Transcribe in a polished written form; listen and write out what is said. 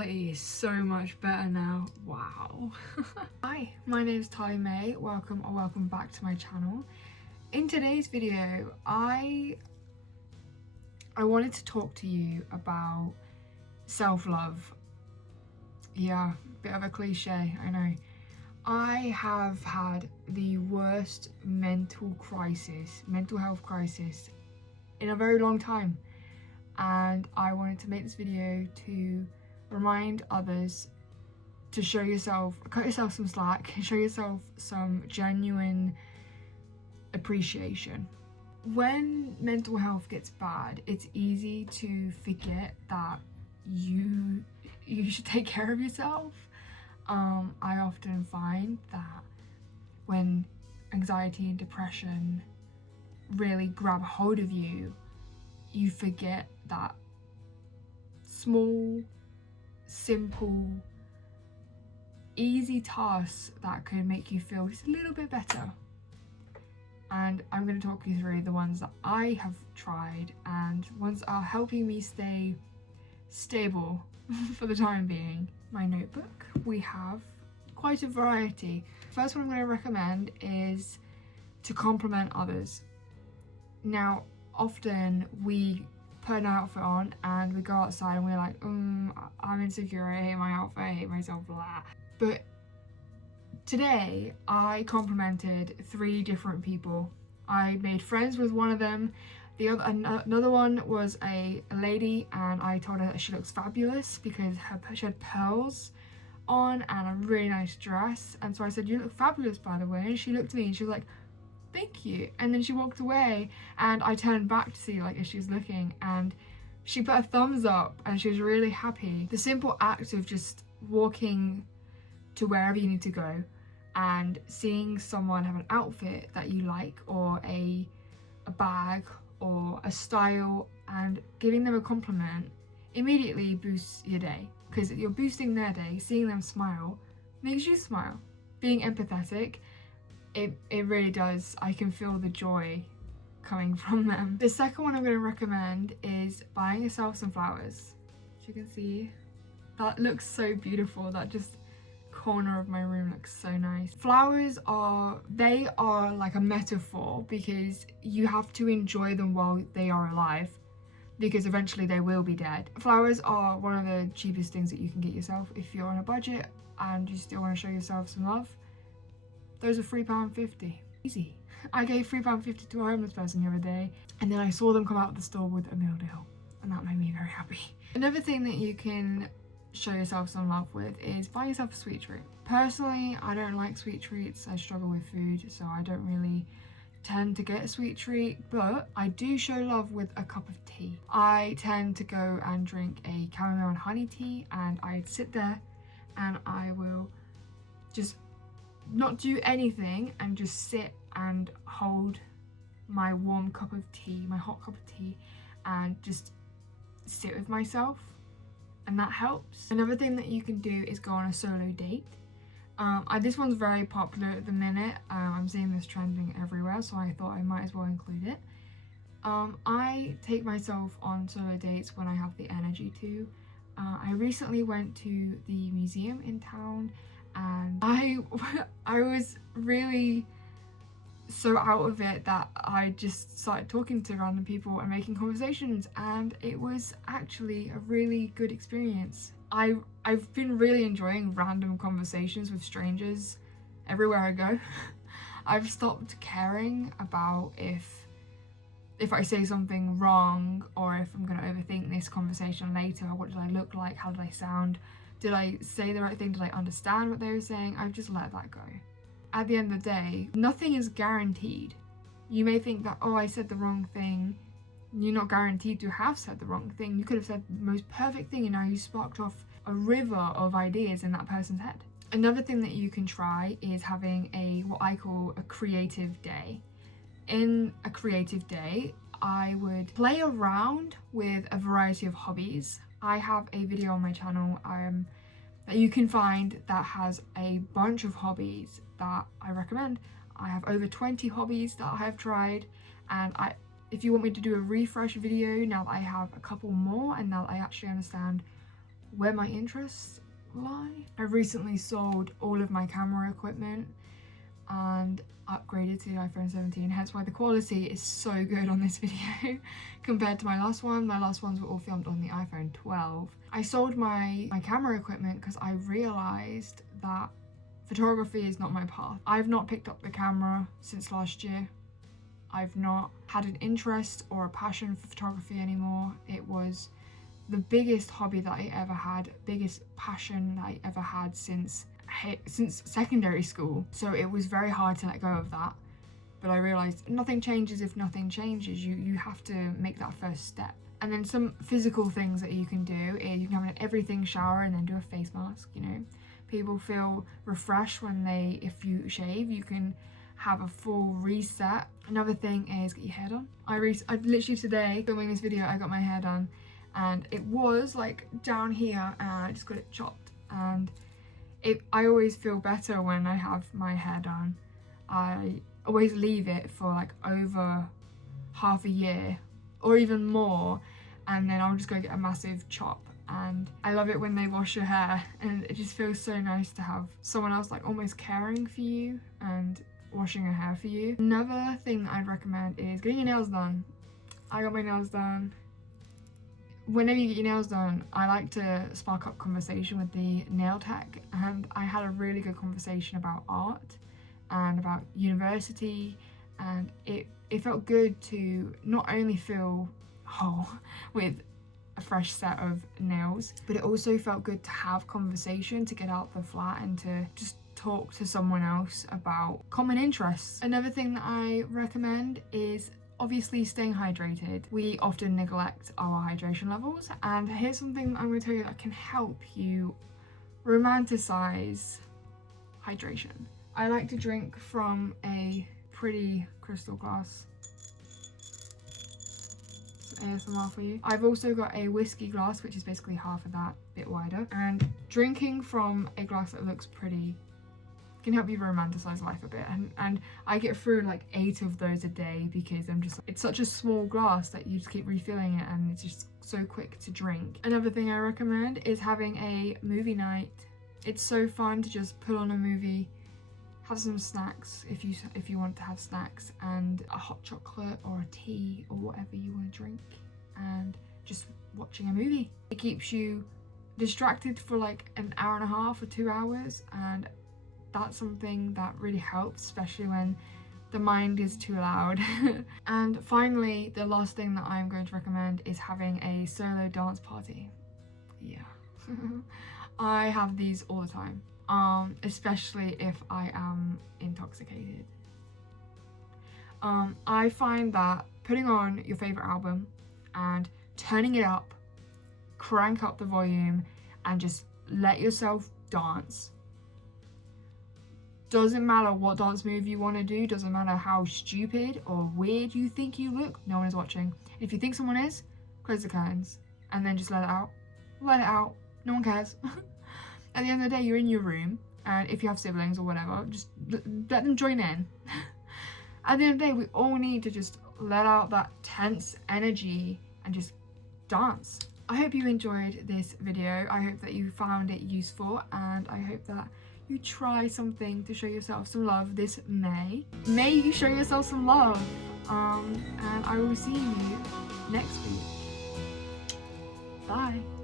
quality is so much better now. Wow. Hi, my name is Tali May. Welcome back to my channel. In today's video, I wanted to talk to you about self-love. Yeah, bit of a cliche, I know. I have had the worst mental health crisis in a very long time. And I wanted to make this video to remind others to cut yourself some slack, show yourself some genuine appreciation. When mental health gets bad, it's easy to forget that you should take care of yourself. I often find that when anxiety and depression really grab hold of you, you forget that small, simple, easy tasks that could make you feel just a little bit better. And I'm going to talk you through the ones that I have tried and ones that are helping me stay stable for the time being. My notebook, we have quite a variety. First one I'm going to recommend is to compliment others. Now, often we put an outfit on and we go outside and we're like, I'm insecure, I hate my outfit, I hate myself, blah. But today I complimented 3 different people. I made friends with one of them. Another one was a lady, and I told her that she looks fabulous because she had pearls on and a really nice dress. And so I said, "You look fabulous, by the way." And she looked at me and she was like, "Thank you." And then she walked away, and I turned back to see if she was looking, and she put a thumbs up and she was really happy. The simple act of just walking to wherever you need to go and seeing someone have an outfit that you like, or a bag or a style, and giving them a compliment immediately boosts your day, because you're boosting their day. Seeing them smile makes you smile. Being empathetic, it really does. I can feel the joy coming from them. The second one I'm going to recommend is buying yourself some flowers. As you can see, that looks so beautiful. That just corner of my room looks so nice. Flowers are like a metaphor, because you have to enjoy them while they are alive, because eventually they will be dead. Flowers are one of the cheapest things that you can get yourself if you're on a budget and you still want to show yourself some love. Those are £3.50. Easy. I gave £3.50 to a homeless person the other day, and then I saw them come out of the store with a meal deal, and that made me very happy. Another thing that you can show yourself some love with is buy yourself a sweet treat. Personally, I don't like sweet treats. I struggle with food, so I don't really tend to get a sweet treat, but I do show love with a cup of tea. I tend to go and drink a chamomile and honey tea, and I sit there and I will just not do anything and just sit and hold my warm cup of tea, my hot cup of tea, and just sit with myself, and that helps. Another thing that you can do is go on a solo date. This one's very popular at the minute. I'm seeing this trending everywhere, so I thought I might as well include it. I take myself on solo dates when I have the energy to. I recently went to the museum in town, and I was really so out of it that I just started talking to random people and making conversations, and it was actually a really good experience. I've been really enjoying random conversations with strangers everywhere I go. I've stopped caring about if I say something wrong, or if I'm going to overthink this conversation later. What did I look like? How did I sound? Did I say the right thing? Did I understand what they were saying? I've just let that go. At the end of the day, nothing is guaranteed. You may think that, oh, I said the wrong thing. You're not guaranteed to have said the wrong thing. You could have said the most perfect thing, and now you sparked off a river of ideas in that person's head. Another thing that you can try is having what I call a creative day. In a creative day, I would play around with a variety of hobbies. I have a video on my channel that you can find that has a bunch of hobbies that I recommend. I have over 20 hobbies that I have tried, and if you want me to do a refresh video now that I have a couple more and now that I actually understand where my interests lie. I recently sold all of my camera equipment and upgraded to the iPhone 17, hence why the quality is so good on this video compared to my last one. My last ones were all filmed on the iPhone 12. I sold my camera equipment because I realised that photography is not my path. I've not picked up the camera since last year. I've not had an interest or a passion for photography anymore. It was the biggest hobby that I ever had, biggest passion that I ever had since secondary school. So it was very hard to let go of that. But I realised nothing changes if nothing changes. You have to make that first step. And then some physical things that you can do is you can have an everything shower and then do a face mask, you know. People feel refreshed when if you shave, you can have a full reset. Another thing is get your hair done. I literally today, filming this video, I got my hair done and it was like down here and I just got it chopped, and I always feel better when I have my hair done. I always leave it for like over half a year or even more, and then I'll just go get a massive chop. And I love it when they wash your hair, and it just feels so nice to have someone else like almost caring for you and washing your hair for you. Another thing that I'd recommend is getting your nails done. I got my nails done. Whenever you get your nails done, I like to spark up conversation with the nail tech, and I had a really good conversation about art and about university, and it felt good to not only feel whole with a fresh set of nails, but it also felt good to have conversation, to get out the flat and to just talk to someone else about common interests. Another thing that I recommend is obviously staying hydrated. We often neglect our hydration levels, and here's something that I'm going to tell you that can help you romanticize hydration. I like to drink from a pretty crystal glass. Some ASMR for you. I've also got a whiskey glass, which is basically half of that, a bit wider, and drinking from a glass that looks pretty can help you romanticize life a bit, and I get through like 8 of those a day because it's such a small glass that you just keep refilling it, and it's just so quick to drink. Another thing I recommend is having a movie night. It's so fun to just put on a movie, have some snacks if you want to have snacks, and a hot chocolate or a tea or whatever you want to drink, and just watching a movie. It keeps you distracted for like an hour and a half or 2 hours, and that's something that really helps, especially when the mind is too loud. And finally, the last thing that I'm going to recommend is having a solo dance party. Yeah. I have these all the time, especially if I am intoxicated. I find that putting on your favourite album and turning it up, crank up the volume, and just let yourself dance. Doesn't matter what dance move you want to do, doesn't matter how stupid or weird you think you look, no one is watching. If you think someone is, close the curtains and then just let it out. Let it out, no one cares. At the end of the day, you're in your room, and if you have siblings or whatever, just let them join in. At the end of the day, we all need to just let out that tense energy and just dance. I hope you enjoyed this video. I hope that you found it useful, and I hope that you try something to show yourself some love this May. May you show yourself some love. And I will see you next week. Bye.